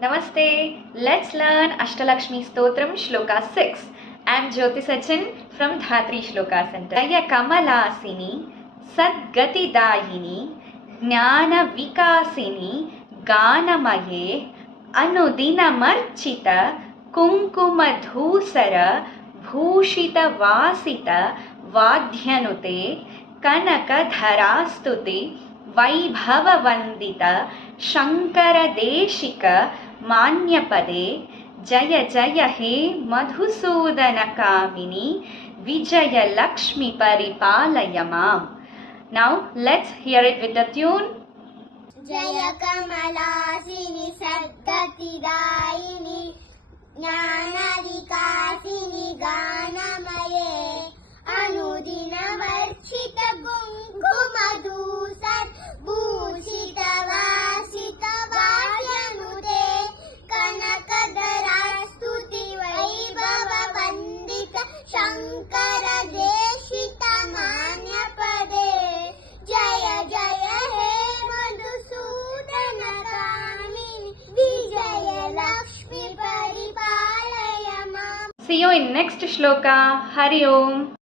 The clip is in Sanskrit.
Namaste. Let's learn Ashtalakshmi Stotram Shloka 6. I am Jyoti Sachin from Dhatri Shloka Center. Jaya Kamalasini, Sadgatidayini, Jnana Vikasini, Ganamaye, Anudina Marchita, Kunkuma Dhusara, Bhushita Vasita, Vadhyanute, Kanaka Dharastute, वैभव वंदित शंकर देशिक मान्यपदे जय जय हे मधुसूदन कामिनी विजय लक्ष्मी परिपालय माम. Now let's hear it with the tune. जय कमलासिनी सद्गतिदायिनी ज्ञानविकासिनी गानमये अनुदिनवर्षित कुङ्कुमधूसर भूषित वासित वाद्यनुते कनकधरास्तुति वैभव वन्दित शङ्कर देशित मान्यपदे जय जय हे मधुसूदन कामिनी विजय लक्ष्मी परिपालय माम्. See you in next shloka. Hari Om.